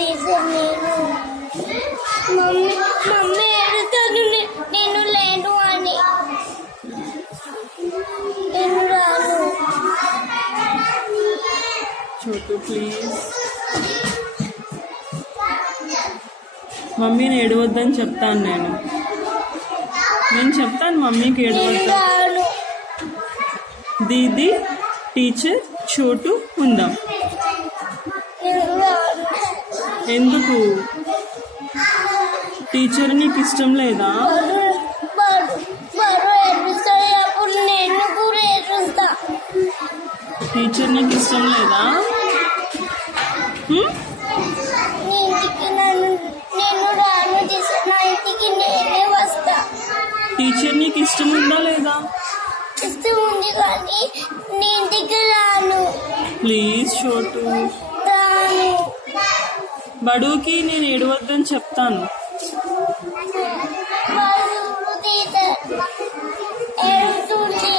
Teacher mummy mummy ఏడుస్తాను నేను లేను అని నేను రాను. చోటు ప్లీజ్. మమ్మీని ఏడవద్దని చెప్తాను నేను చెప్తాను మమ్మీకి ఏడవద్దు. దీది టీచర్ చోటు ఉందాం. ఎందుకు? టీచర్ నీకు ఇష్టం లేదా? టీచర్ నీకు ఇష్టం లేదా? టీచర్ నీకు ఇష్టం ఉందా లేదా? ఇష్టం ఉంది కానీ నేను ఇంటికి రాను. ప్లీజ్ చోటు. రాను. బడుకి నేను ఏడవద్దని చెప్తాను. ఏడుస్తుంది.